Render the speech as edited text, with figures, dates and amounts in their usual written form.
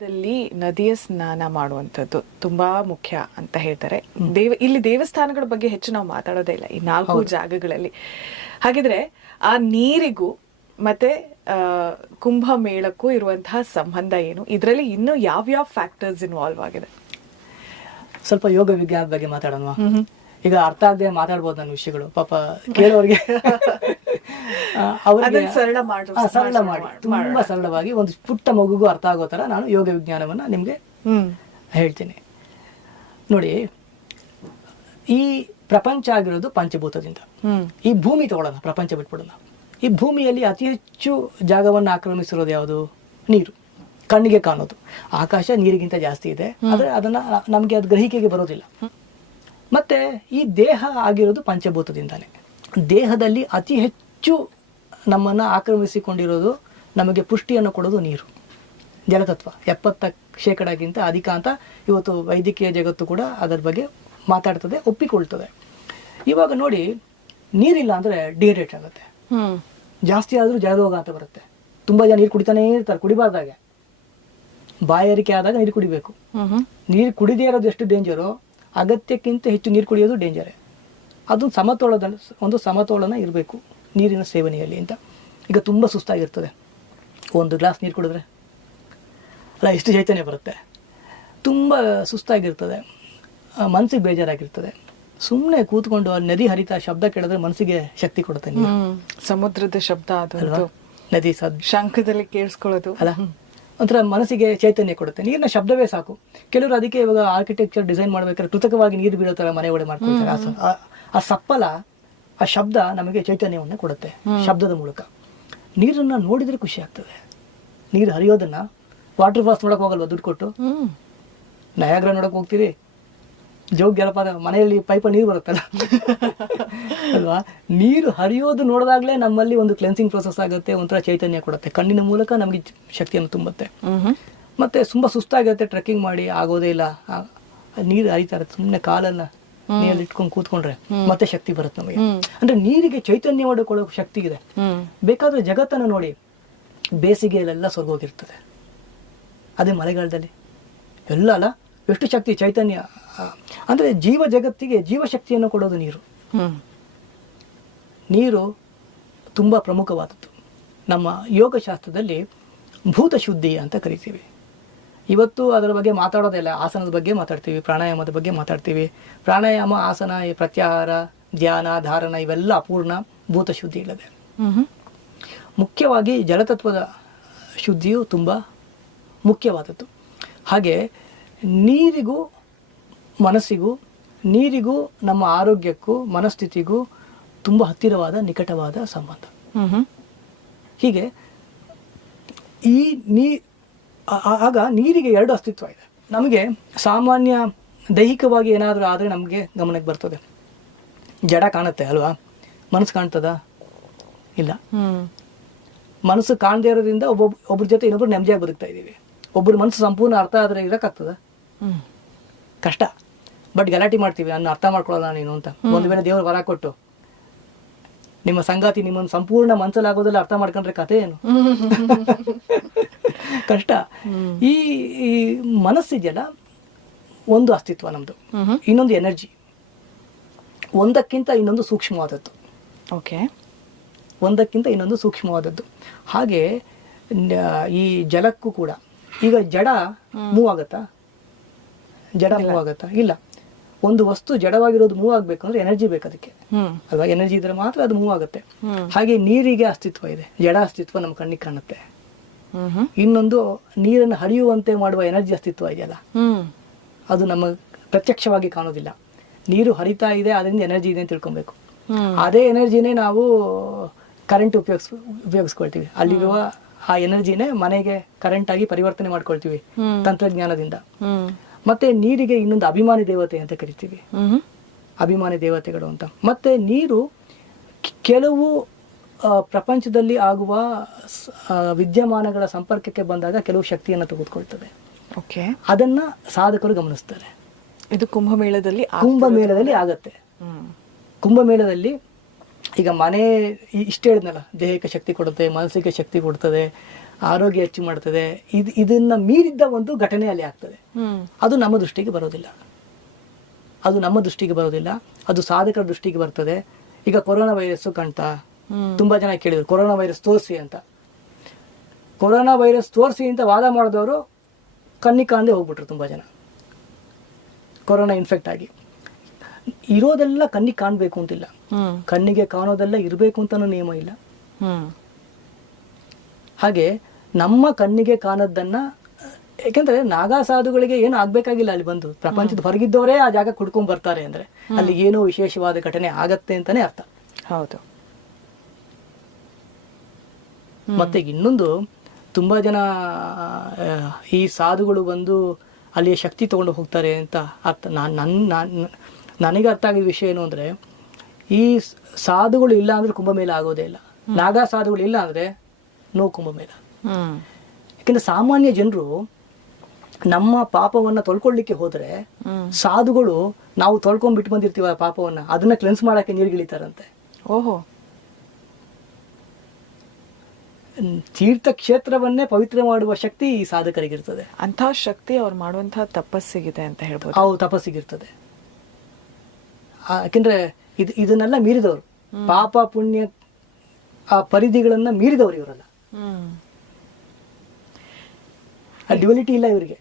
ದಲ್ಲಿ ನದಿಯ ಸ್ನಾನ ಮಾಡುವಂಥದ್ದು ತುಂಬಾ ಮುಖ್ಯ ಅಂತ ಹೇಳ್ತಾರೆ. ಇಲ್ಲಿ ದೇವಸ್ಥಾನಗಳ ಬಗ್ಗೆ ಹೆಚ್ಚು ನಾವು ಮಾತಾಡೋದೇ ಇಲ್ಲ ಈ 4 ಜಾಗಗಳಲ್ಲಿ. ಹಾಗಿದ್ರೆ ಆ ನೀರಿಗೂ ಮತ್ತೆ ಕುಂಭಮೇಳಕ್ಕೂ ಇರುವಂತಹ ಸಂಬಂಧ ಏನು? ಇದರಲ್ಲಿ ಇನ್ನು ಯಾವ್ಯಾವ ಫ್ಯಾಕ್ಟರ್ಸ್ ಇನ್ವಾಲ್ವ್ ಆಗಿದೆ? ಸ್ವಲ್ಪ ಯೋಗ ವಿಜ್ಞಾನದ ಬಗ್ಗೆ ಮಾತಾಡೋಣ. ಈಗ ಅರ್ಥ ಆಗದೆ ಮಾತಾಡ್ಬೋದು ನನ್ನ ವಿಷಯಗಳು, ಪಾಪ ಕೇಳೋರಿಗೆ ಸರಳ ಮಾಡಿ ತುಂಬಾ ಸರಳವಾಗಿ ಒಂದು ಪುಟ್ಟ ಮಗುಗೂ ಅರ್ಥ ಆಗೋ ತರ ನಾನು ಯೋಗ ವಿಜ್ಞಾನವನ್ನ ನಿಮ್ಗೆ ಹೇಳ್ತೀನಿ. ನೋಡಿ, ಈ ಪ್ರಪಂಚ ಆಗಿರೋದು ಪಂಚಭೂತದಿಂದ. ಈ ಭೂಮಿ ತಗೊಳ್ಳೋಣ, ಪ್ರಪಂಚ ಬಿಟ್ಬಿಡೋಣ. ಈ ಭೂಮಿಯಲ್ಲಿ ಅತಿ ಹೆಚ್ಚು ಜಾಗವನ್ನು ಆಕ್ರಮಿಸಿರೋದು ಯಾವುದು? ನೀರು. ಕಣ್ಣಿಗೆ ಕಾಣೋದು. ಆಕಾಶ ನೀರಿಗಿಂತ ಜಾಸ್ತಿ ಇದೆ, ಆದ್ರೆ ಅದನ್ನ ನಮ್ಗೆ ಅದು ಗ್ರಹಿಕೆಗೆ ಬರೋದಿಲ್ಲ. ಮತ್ತೆ ಈ ದೇಹ ಆಗಿರೋದು ಪಂಚಭೂತದಿಂದಾನೆ. ದೇಹದಲ್ಲಿ ಅತಿ ಹೆಚ್ಚು ನಮ್ಮನ್ನ ಆಕ್ರಮಿಸಿಕೊಂಡಿರೋದು, ನಮಗೆ ಪುಷ್ಟಿಯನ್ನು ಕೊಡೋದು ನೀರು, ಜಲತತ್ವ. 70% ಅಧಿಕ ಅಂತ ಇವತ್ತು ವೈದ್ಯಕೀಯ ಜಗತ್ತು ಕೂಡ ಅದರ ಬಗ್ಗೆ ಮಾತಾಡ್ತದೆ, ಒಪ್ಪಿಕೊಳ್ತದೆ. ಇವಾಗ ನೋಡಿ, ನೀರಿಲ್ಲ ಅಂದ್ರೆ ಡಿಹೈಡ್ರೇಟ್ ಆಗುತ್ತೆ, ಜಾಸ್ತಿ ಆದ್ರೂ ಜಲರೋಗ ಅಂತ ಬರುತ್ತೆ. ತುಂಬಾ ಜನ ನೀರು ಕುಡಿತಾನೇ ಇರ್ತಾರೆ, ಕುಡಿಬಾರ್ದಾಗೆ. ಬಾಯಾರಿಕೆ ಆದಾಗ ನೀರು ಕುಡಿಬೇಕು. ನೀರು ಕುಡಿದೇ ಇರೋದು ಎಷ್ಟು ಡೇಂಜರು, ಅಗತ್ಯಕ್ಕಿಂತ ಹೆಚ್ಚು ನೀರು ಕುಡಿಯೋದು ಡೇಂಜರೇ. ಅದು ಸಮತೋಲನ ಇರಬೇಕು ನೀರಿನ ಸೇವನೆಯಲ್ಲಿ ಅಂತ. ಈಗ ತುಂಬ ಸುಸ್ತಾಗಿರ್ತದೆ, 1 ಗ್ಲಾಸ್ ನೀರು ಕುಡಿದ್ರೆ ಅಲ್ಲ ಎಷ್ಟು ಚೈತನ್ಯ ಬರುತ್ತೆ. ತುಂಬ ಸುಸ್ತಾಗಿರ್ತದೆ, ಮನಸ್ಸಿಗೆ ಬೇಜಾರಾಗಿರ್ತದೆ. ಸುಮ್ಮನೆ ಕೂತ್ಕೊಂಡು ಆ ನದಿ ಹರಿತಾ ಶಬ್ದ ಕೇಳಿದ್ರೆ ಮನಸ್ಸಿಗೆ ಶಕ್ತಿ ಕೊಡುತ್ತೆ. ನೀರು ಸಮುದ್ರದ ಶಬ್ದ ಅದು, ನದಿ ಶಂಖದಲ್ಲಿ ಕೇಳಿಸ್ಕೊಳ್ಳೋದು ಅಲ್ಲ, ಒಂಥರ ಮನಸ್ಸಿಗೆ ಚೈತನ್ಯ ಕೊಡುತ್ತೆ. ನೀರಿನ ಶಬ್ದವೇ ಸಾಕು. ಕೆಲವರು ಅದಕ್ಕೆ ಇವಾಗ ಆರ್ಕಿಟೆಕ್ಚರ್ ಡಿಸೈನ್ ಮಾಡ್ಬೇಕಾದ್ರೆ ಕೃತಕವಾಗಿ ನೀರು ಬೀಳೋ ತರ ಮನೆ ಒಳಗೆ ಮಾಡ್ಕೊಳ್ತಾರೆ. ಆ ಸಪ್ಪಲ, ಆ ಶಬ್ದ ನಮಗೆ ಚೈತನ್ಯವನ್ನು ಕೊಡುತ್ತೆ ಶಬ್ದದ ಮೂಲಕ. ನೀರನ್ನ ನೋಡಿದ್ರೆ ಖುಷಿ ಆಗ್ತದೆ. ನೀರು ಹರಿಯೋದನ್ನ ವಾಟರ್ ಫಾಲ್ಸ್ ನೋಡಕ್ ಹೋಗಲ್ವಾ ದುಡ್ಡು ಕೊಟ್ಟು? ನಯಾಗ್ರ ನೋಡಕ್ ಹೋಗ್ತೀರಿ, ಜೋಗ್ ಜಲಪಾತ, ಮನೆಯಲ್ಲಿ ಪೈಪ ನೀರು ಬರುತ್ತಲ್ಲ ಅಲ್ವಾ? ನೀರು ಹರಿಯೋದು ನೋಡಿದಾಗ್ಲೇ ನಮ್ಮಲ್ಲಿ ಒಂದು ಕ್ಲೆನ್ಸಿಂಗ್ ಪ್ರೊಸೆಸ್ ಆಗುತ್ತೆ, ಒಂಥರ ಚೈತನ್ಯ ಕೊಡುತ್ತೆ. ಕಣ್ಣಿನ ಮೂಲಕ ನಮಗೆ ಶಕ್ತಿಯನ್ನು ತುಂಬುತ್ತೆ. ಮತ್ತೆ ತುಂಬಾ ಸುಸ್ತಾಗುತ್ತೆ, ಟ್ರೆಕ್ಕಿಂಗ್ ಮಾಡಿ ಆಗೋದೇ ಇಲ್ಲ, ನೀರು ಹರಿತಾ ಇರುತ್ತೆ. ಸುಮ್ಮನೆ ಕಾಲನ್ನ ನೀರಲ್ಲಿ ಇಟ್ಕೊಂಡು ಕೂತ್ಕೊಂಡ್ರೆ ಮತ್ತೆ ಶಕ್ತಿ ಬರುತ್ತೆ ನಮಗೆ. ಅಂದ್ರೆ ನೀರಿಗೆ ಚೈತನ್ಯ ಕೊಡೋ ಶಕ್ತಿ ಇದೆ. ಬೇಕಾದ್ರೆ ಜಗತ್ತನ್ನು ನೋಡಿ, ಬೇಸಿಗೆಯಲ್ಲೆಲ್ಲ ಸ್ವರ್ಗೋಗಿರ್ತದೆ, ಅದೇ ಮಳೆಗಾಲದಲ್ಲಿ ಎಲ್ಲ ಅಲ್ಲ, ಎಷ್ಟು ಶಕ್ತಿ, ಚೈತನ್ಯ. ಅಂದ್ರೆ ಜೀವ ಜಗತ್ತಿಗೆ ಜೀವಶಕ್ತಿಯನ್ನು ಕೊಡೋದು ನೀರು. ನೀರು ತುಂಬಾ ಪ್ರಮುಖವಾದದ್ದು. ನಮ್ಮ ಯೋಗಶಾಸ್ತ್ರದಲ್ಲಿ ಭೂತ ಶುದ್ಧಿ ಅಂತ ಕರಿತೀವಿ. ಇವತ್ತು ಅದರ ಬಗ್ಗೆ ಮಾತಾಡೋದಿಲ್ಲ. ಆಸನದ ಬಗ್ಗೆ ಮಾತಾಡ್ತೀವಿ, ಪ್ರಾಣಾಯಾಮದ ಬಗ್ಗೆ ಮಾತಾಡ್ತೀವಿ. ಪ್ರಾಣಾಯಾಮ, ಆಸನ, ಪ್ರತ್ಯಾಹಾರ, ಧ್ಯಾನ, ಧಾರಣ ಇವೆಲ್ಲ ಅಪೂರ್ಣ, ಭೂತ ಶುದ್ಧಿ ಇಲ್ಲದೆ. ಮುಖ್ಯವಾಗಿ ಜಲತತ್ವದ ಶುದ್ಧಿಯು ತುಂಬಾ ಮುಖ್ಯವಾದದ್ದು. ಹಾಗೆ ನೀರಿಗೂ ಮನಸ್ಸಿಗೂ, ನೀರಿಗೂ ನಮ್ಮ ಆರೋಗ್ಯಕ್ಕೂ ಮನಸ್ಥಿತಿಗೂ ತುಂಬ ಹತ್ತಿರವಾದ, ನಿಕಟವಾದ ಸಂಬಂಧ. ಹೀಗೆ ಆಗ ನೀರಿಗೆ 2 ಅಸ್ತಿತ್ವ ಇದೆ. ನಮಗೆ ಸಾಮಾನ್ಯ ದೈಹಿಕವಾಗಿ ಏನಾದರೂ ಆದರೆ ನಮಗೆ ಗಮನಕ್ಕೆ ಬರ್ತದೆ. ಜಡ ಕಾಣುತ್ತೆ ಅಲ್ವಾ? ಮನಸ್ಸು ಕಾಣ್ತದ? ಇಲ್ಲ. ಮನಸ್ಸು ಕಾಣದೇ ಇರೋದ್ರಿಂದ ಒಬ್ಬರ ಜೊತೆ ಇನ್ನೊಬ್ರು ನೆಮ್ಮದಿಯಾಗಿ ಬದುಕ್ತಾ ಇದ್ದೀವಿ. ಒಬ್ಬರ ಮನಸ್ಸು ಸಂಪೂರ್ಣ ಅರ್ಥ ಆದ್ರೆ ಇರಕ್ಕಾಗ್ತದ? ಕಷ್ಟ. ಬಟ್ ಗಲಾಟೆ ಮಾಡ್ತೀವಿ, ನನ್ನ ಅರ್ಥ ಮಾಡ್ಕೊಳ್ಳೋಣ ನೀನು ಅಂತ. ಒಂದು ವೇಳೆ ದೇವರು ವರ ಕೊಟ್ಟು ನಿಮ್ಮ ಸಂಗಾತಿ ನಿಮ್ಮನ್ನು ಸಂಪೂರ್ಣ ಮನಸ್ಸಲ್ಲಾಗೋದೆಲ್ಲ ಅರ್ಥ ಮಾಡ್ಕೊಂಡ್ರೆ ಕಥೆ ಏನು? ಕಷ್ಟ. ಈ ಮನಸ್ಸಿದೆಯಲ್ಲ, ಒಂದು ಅಸ್ತಿತ್ವ ನಮ್ದು, ಇನ್ನೊಂದು ಎನರ್ಜಿ. ಒಂದಕ್ಕಿಂತ ಇನ್ನೊಂದು ಸೂಕ್ಷ್ಮವಾದದ್ದು. ಒಂದಕ್ಕಿಂತ ಇನ್ನೊಂದು ಸೂಕ್ಷ್ಮವಾದದ್ದು. ಹಾಗೆ ಈ ಜಲಕ್ಕೂ ಕೂಡ. ಈಗ ಜಡ ಮೂವ್ ಆಗತ್ತಾ? ಜಡ ಮೂವ್ ಆಗತ್ತಾ? ಇಲ್ಲ. ಒಂದು ವಸ್ತು ಜಡವಾಗಿರೋದು ಮೂವ್ ಆಗ್ಬೇಕು ಅಂದ್ರೆ ಎನರ್ಜಿ ಬೇಕು ಅದಕ್ಕೆ ಅಲ್ವಾ? ಎನರ್ಜಿ ಇದ್ರೆ ಮಾತ್ರ ಅದು ಮೂವ್ ಆಗುತ್ತೆ. ಹಾಗೆ ನೀರಿಗೆ ಅಸ್ತಿತ್ವ ಇದೆ, ಜಡ ಅಸ್ತಿತ್ವ ನಮ್ಮ ಕಣ್ಣಿಗೆ ಕಾಣುತ್ತೆ. ಇನ್ನೊಂದು ನೀರನ್ನು ಹರಿಯುವಂತೆ ಮಾಡುವ ಎನರ್ಜಿ ಅಸ್ತಿತ್ವ ಇದೆಯಲ್ಲ, ಅದು ನಮ್ಮ ಪ್ರತ್ಯಕ್ಷವಾಗಿ ಕಾಣೋದಿಲ್ಲ. ನೀರು ಹರಿತಾ ಇದೆ, ಅದರಿಂದ ಎನರ್ಜಿ ಇದೆ ಅಂತ ತಿಳ್ಕೊಬೇಕು. ಅದೇ ಎನರ್ಜಿನೇ ನಾವು ಕರೆಂಟ್ ಉಪಯೋಗಿಸ್ಕೊಳ್ತೀವಿ. ಅಲ್ಲಿರುವ ಆ ಎನರ್ಜಿನೇ ಮನೆಗೆ ಕರೆಂಟ್ ಆಗಿ ಪರಿವರ್ತನೆ ಮಾಡ್ಕೊಳ್ತೀವಿ ತಂತ್ರಜ್ಞಾನದಿಂದ. ಮತ್ತೆ ನೀರಿಗೆ ಇನ್ನೊಂದು ಅಭಿಮಾನಿ ದೇವತೆ ಅಂತ ಕರಿತೀವಿ, ಅಭಿಮಾನಿ ದೇವತೆಗಳು ಅಂತ. ಮತ್ತೆ ನೀರು ಕೆಲವು ಪ್ರಪಂಚದಲ್ಲಿ ಆಗುವ ವಿದ್ಯಮಾನಗಳ ಸಂಪರ್ಕಕ್ಕೆ ಬಂದಾಗ ಕೆಲವು ಶಕ್ತಿಯನ್ನು ತೆಗೆದುಕೊಳ್ತದೆ. ಅದನ್ನ ಸಾಧಕರು ಗಮನಿಸ್ತಾರೆ. ಇದು ಕುಂಭಮೇಳದಲ್ಲಿ ಆಗತ್ತೆ. ಕುಂಭಮೇಳದಲ್ಲಿ ಈಗ ಮನೆ ಇಷ್ಟ ಹೇಳಿದ್ನಲ್ಲ, ದೇಹಕ್ಕೆ ಶಕ್ತಿ ಕೊಡುತ್ತೆ, ಮನಸ್ಸಿಗೆ ಶಕ್ತಿ ಕೊಡ್ತದೆ, ಆರೋಗ್ಯ ಹೆಚ್ಚು ಮಾಡ್ತದೆ. ಇದನ್ನ ಮೀರಿದ್ದ ಒಂದು ಘಟನೆ ಅಲ್ಲಿ ಆಗ್ತದೆ. ಅದು ನಮ್ಮ ದೃಷ್ಟಿಗೆ ಬರೋದಿಲ್ಲ. ಅದು ಸಾಧಕರ ದೃಷ್ಟಿಗೆ ಬರ್ತದೆ. ಈಗ ಕೊರೋನಾ ವೈರಸ್ ಕಾಣ್ತಾ ತುಂಬಾ ಜನ ಕೇಳಿದ್ರು ಕೊರೋನಾ ವೈರಸ್ ತೋರಿಸಿ ಅಂತ. ಕೊರೋನಾ ವೈರಸ್ ತೋರಿಸಿ ಅಂತ ವಾದ ಮಾಡಿದವರು ಕಣ್ಣಿಗೆ ಕಾಣದೆ ಹೋಗ್ಬಿಟ್ರು ತುಂಬಾ ಜನ, ಕೊರೋನಾ ಇನ್ಫೆಕ್ಟ್ ಆಗಿ. ಇರೋದೆಲ್ಲ ಕಣ್ಣಿಗೆ ಕಾಣಬೇಕು ಅಂತಿಲ್ಲ, ಕಣ್ಣಿಗೆ ಕಾಣೋದೆಲ್ಲ ಇರಬೇಕು ಅಂತಾನು ನಿಯಮ ಇಲ್ಲ. ಹಾಗೆ ನಮ್ಮ ಕಣ್ಣಿಗೆ ಕಾಣೋದನ್ನ, ಯಾಕಂದ್ರೆ ನಾಗಾ ಸಾಧುಗಳಿಗೆ ಏನು ಆಗ್ಬೇಕಾಗಿಲ್ಲ, ಅಲ್ಲಿ ಬಂದು ಪ್ರಪಂಚದ ಹೊರಗಿದ್ದವರೇ ಆ ಜಾಗ ಕುಡ್ಕೊಂಡ್ ಬರ್ತಾರೆ ಅಂದ್ರೆ ಅಲ್ಲಿ ಏನೋ ವಿಶೇಷವಾದ ಘಟನೆ ಆಗತ್ತೆ ಅಂತಾನೆ ಅರ್ಥ. ಹೌದು. ಮತ್ತೆ ಇನ್ನೊಂದು, ತುಂಬಾ ಜನ ಈ ಸಾಧುಗಳು ಬಂದು ಅಲ್ಲಿಯ ಶಕ್ತಿ ತಗೊಂಡು ಹೋಗ್ತಾರೆ ಅಂತ ಅರ್ಥ. ನನಗೆ ಅರ್ಥ ಆಗಿದ ವಿಷಯ ಏನು ಅಂದ್ರೆ, ಈ ಸಾಧುಗಳು ಇಲ್ಲ ಅಂದ್ರೆ ಕುಂಭಮೇಳ ಆಗೋದೇ ಇಲ್ಲ. ನಾಗಾ ಸಾಧುಗಳು ಇಲ್ಲ ಅಂದ್ರೆ ನೋ ಕುಂಭಮೇಳ. ಯಾಕಂದ್ರೆ ಸಾಮಾನ್ಯ ಜನರು ನಮ್ಮ ಪಾಪವನ್ನ ತೊಳ್ಕೊಳ್ಳಿಕ್ಕೆ ಹೋದ್ರೆ ಸಾಧುಗಳು ನಾವು ತೊಳ್ಕೊಂಡ್ ಬಿಟ್ಟು ಬಂದಿರ್ತೀವ ಆ ಪಾಪವನ್ನ, ಅದನ್ನ ಕ್ಲೆನ್ಸ್ ಮಾಡಕ್ಕೆ ನೀರ್ಗಿಳಿತಾರಂತೆ. ಓಹೋ. ತೀರ್ಥ ಕ್ಷೇತ್ರವನ್ನೇ ಪವಿತ್ರ ಮಾಡುವ ಶಕ್ತಿ ಈ ಸಾಧಕರಿಗಿರ್ತದೆ. ಅಂತಹ ಶಕ್ತಿ ಅವ್ರು ಮಾಡುವಂತಹ ತಪಸ್ಸಿಗಿದೆ ಅಂತ ಹೇಳ್ಬೋದು. ಅವು ತಪಸ್ಸಿಗಿರ್ತದೆ. ಯಾಕಂದ್ರೆ ಇದನ್ನೆಲ್ಲ ಮೀರಿದವರು, ಪಾಪ ಪುಣ್ಯ ಆ ಪರಿಧಿಗಳನ್ನ ಮೀರಿದವರು ಇವರಲ್ಲ. ಆ ಡ್ಯುವಲಿಟಿ ಇಲ್ಲ ಇವರಿಗೆ.